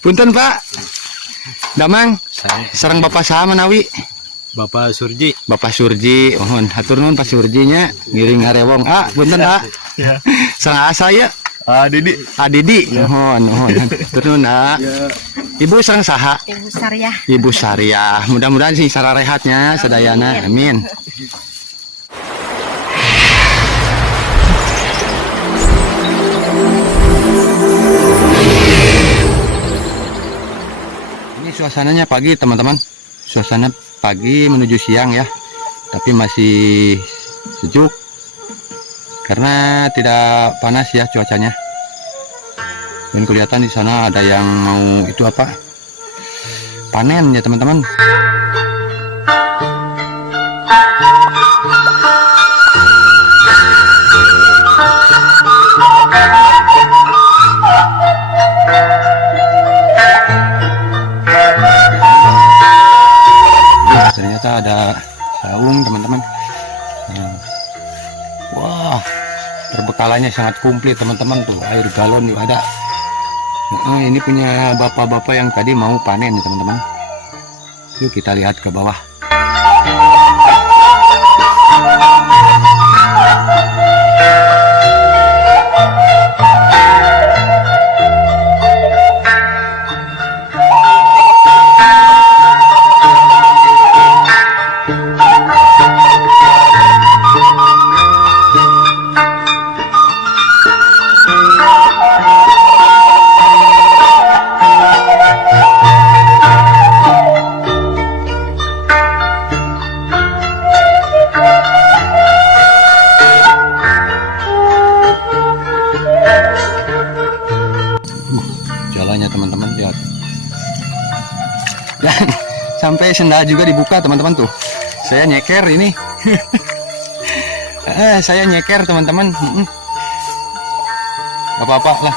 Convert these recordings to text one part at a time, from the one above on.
Punten Pak. Damang. Saya Sareng Bapak saha manawi? Bapak Surji. Bapak Surji. Mohon hatur nuhun Pak Surjinya ngiring harewong. Punten Ya. Sareng saya. Didi. Didi. Mohon. Hatur nuhun Ibu sareng saha? Ibu Sariah. Ibu Sariah. Mudah-mudahan sih sara rehatnya sadayana. Amin. Ini suasananya pagi teman-teman. Suasana pagi menuju siang ya. Tapi masih sejuk. Karena tidak panas ya cuacanya. Dan kelihatan di sana ada yang mau itu apa? Panen ya teman-teman. Ternyata ada saung teman-teman. Wah, perbekalannya sangat komplit teman-teman tuh. Air galon juga ada. Ini punya bapak-bapak yang tadi mau panen teman-teman. Yuk kita lihat ke bawah. Jalannya teman-teman lihat. Dan sampai sendal juga dibuka teman-teman tuh. Saya nyeker ini. Saya nyeker teman-teman. Gak apa-apa lah.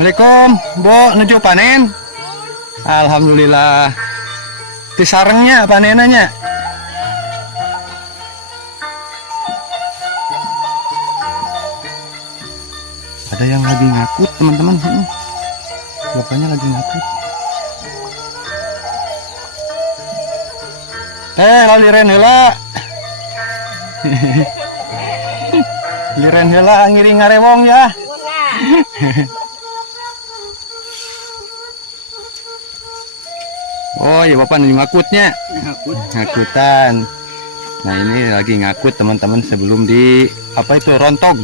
Assalamualaikum, Bo, nuju panen. Alhamdulillah. Di sarengnya panenannya. Ada yang lagi ngakut teman-teman. Bapaknya lagi ngakut. Liren heula. Liren heula ngiring ngarewong ya. Oh ya bapak nih ngakutnya. Ngakutan. Nah ini lagi ngakut teman-teman sebelum di apa itu rontog.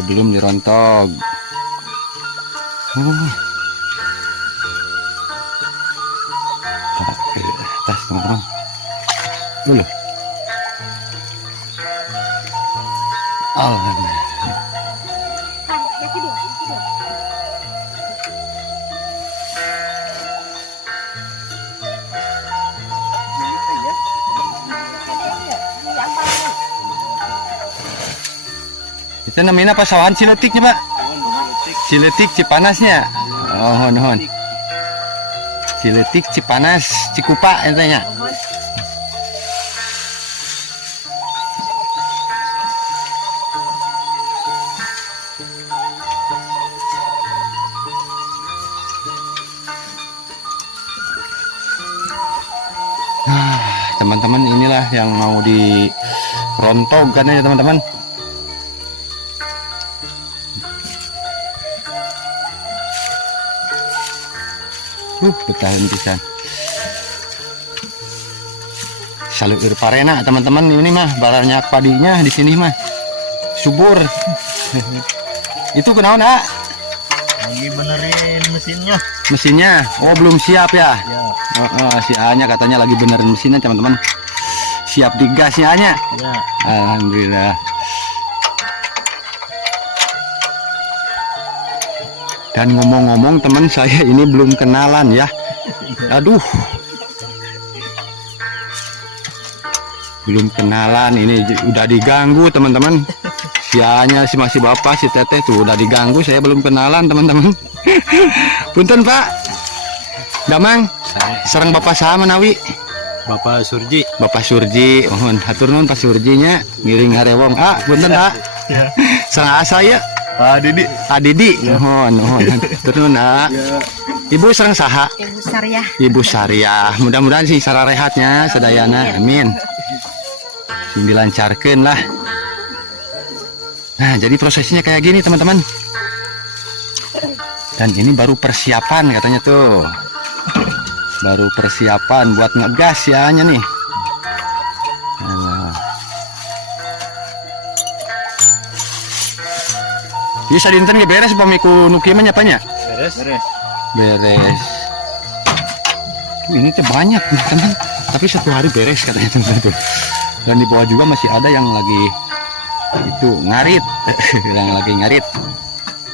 Sebelum dirontog. Oke, atas teman-teman. Dulu. Alhamdulillah. Itu namanya pasawan Ciletik ya Pak? Ciletik Cipanasnya. Oh, non. Ciletik Cipanas Cikupa entenya. Teman-teman inilah yang mau di rontog kan ya teman-teman. Betahin pisan. Salur parena teman-teman ini mah banyak padinya di sini mah. Subur. Itu kenaon, A? Lagi benerin mesinnya. Mesinnya. Oh, belum siap ya? Ya. Si A-nya katanya lagi benerin mesinnya, teman-teman. Siap digasnya A-nya. Ya. Alhamdulillah. Dan ngomong-ngomong teman saya ini belum kenalan ya. Aduh. Belum kenalan ini udah diganggu teman-teman. Sianya si masih bapak si teteh tuh udah diganggu, saya belum kenalan teman-teman. Punten Pak. Damang, Sarang Bapak sama Nawi. Bapak Surji. Bapak Surji, mohon hatur nuhun Pak Surjinya ngiring harewong. Punten Ya. Sareng asa ya. Didi. Didi, mohon hatur nuhun Ibu sareng saha? Ibu Sariah. Ibu Sariah. Mudah-mudahan sih sara rehatnya sadayana. Amin. Sing dilancarkeun lah. Nah, jadi prosesnya kayak gini teman-teman. Dan ini baru persiapan katanya tuh. Baru persiapan buat ngegas ya nya nih. Nah. Bisa dinten ge beres pamiku nu kieu mah nyapanya? Beres. Beres. Tuh, ini teh banyak teman-teman. Tapi satu hari beres katanya teman-teman tuh. Dan di bawah juga masih ada yang lagi itu ngarit. Yang lagi ngarit.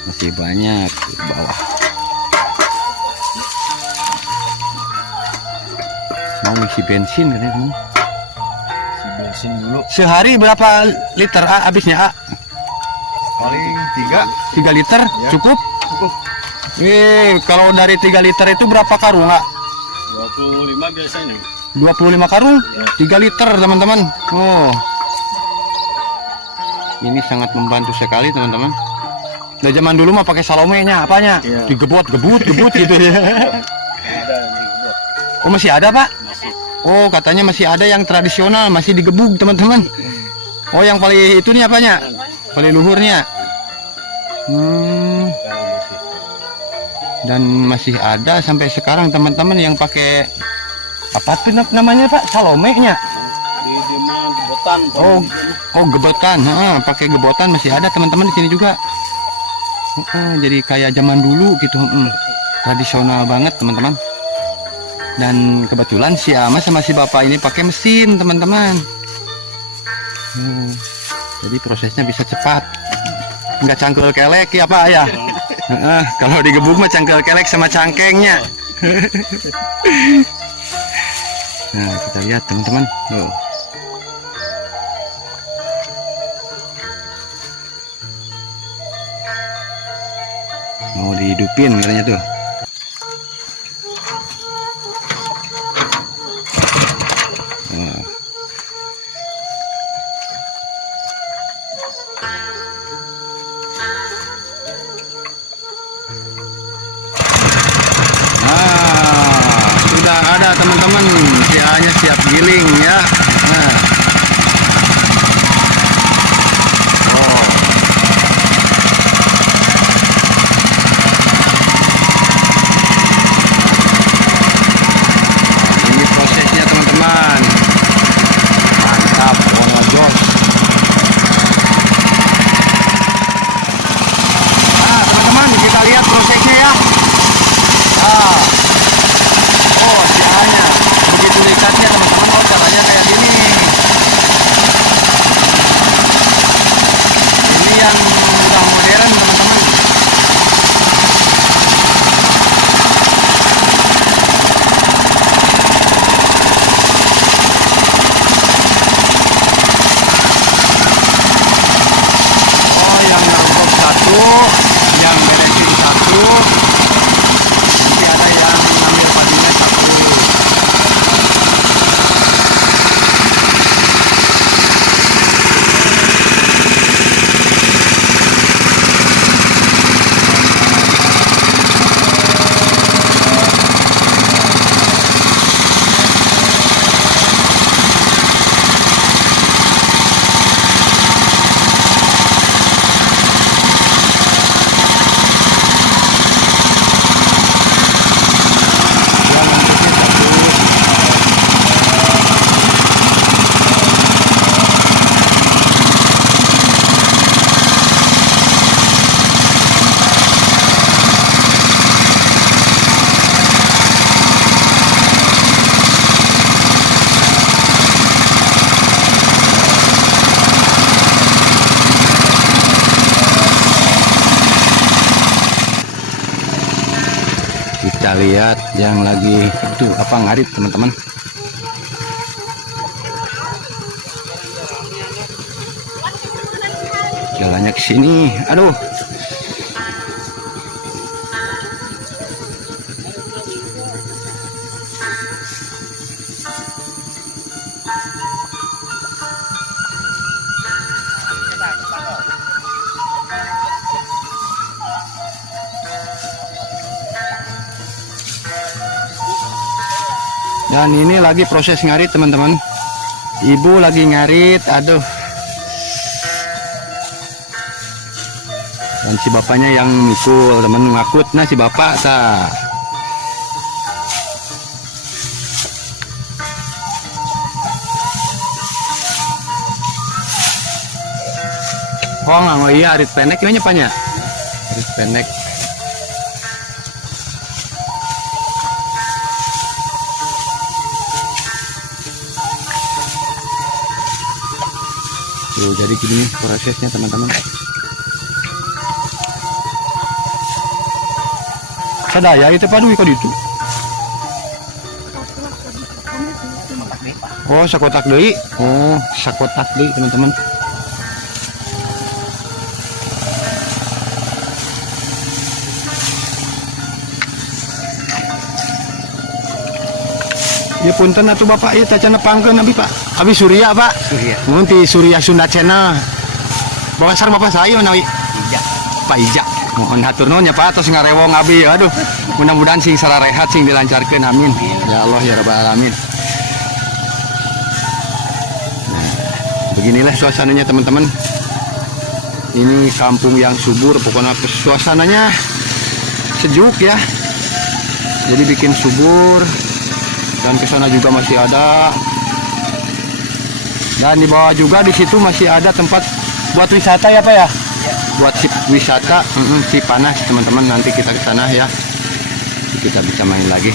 Masih banyak di bawah. Mau isi bensin katanya teman. Si bensin dulu. Sehari berapa liter habisnya Paling 3 liter Ya. cukup? Cukup. Kalau dari 3 liter itu berapa karung 25 biasanya. 25 karung? 3 liter teman-teman. Oh, ini sangat membantu sekali teman-teman. Nah, zaman dulu mah pakai salomenya apanya? Iya. Digebut gitu ya. Oh, masih ada Pak? Oh, katanya masih ada yang tradisional, masih digebuk teman-teman. Oh, yang paling itu nih apanya? Paling luhurnya. Dan masih ada sampai sekarang teman-teman yang pakai apa tuh namanya Pak? Salomenya. Di mah gebotan. Oh gebotan, pakai gebotan masih ada teman-teman di sini juga. Jadi kayak zaman dulu gitu, tradisional banget teman-teman. Dan kebetulan si Ama sama si Bapak ini pakai mesin teman-teman. Jadi prosesnya bisa cepat, nggak cangkel kelek ya Pak ya. Kalau digebuk mah cangkel kelek sama cangkengnya. Nah kita lihat teman-teman. Mau dihidupin katanya tuh. Sudah ada teman-teman, sianya siap giling ya. Nah. Ini prosesnya teman-teman. Mantap, jos. Nah, teman-teman kita lihat prosesnya ya. Oh, sianya begitu dekatnya teman-teman. Oh, caranya kayak gini. Ini yang udah modern teman-teman. Oh, yang ngerokok satu, yang beresin satu. Nanti ada yang ngambil padinya satu. Kita lihat yang lagi itu apa ngarit teman-teman. Jalannya ke sini, aduh. Dan ini lagi proses ngarit teman-teman. Ibu lagi ngarit, aduh. Dan si bapaknya yang mikul, teman ngakut. Nah si bapak ta. Oh nggak iya arit pendek ini apanya? Arit pendek. Tuh, jadi gini prosesnya teman-teman. Sadaya itu padu ikut itu. Oh sakotak deui. Oh sakotak deui teman-teman. Ya punten atuh Bapak ieu tacana pangkeun abi Pak. Abi Surya Pak. Surya. Mun ti Surya Sunda Channel. Bawasar Bapak sayo nawi. Iya. Pak Ija. Mohon hatur nuhun ya Pak tos ngarewong abi. Aduh, mudah-mudahan sing sararehat sing dilancarkeun amin. Ya Allah ya rabbal alamin. Nah, beginilah suasananya teman-teman. Ini kampung yang subur, pokoknya suasananya sejuk ya. Jadi bikin subur. Dan ke sana juga masih ada. Dan di bawah juga di situ masih ada tempat buat wisata ya Pak ya. Buat sip wisata, sip panas teman-teman, nanti kita ke sana ya. Kita bisa main lagi.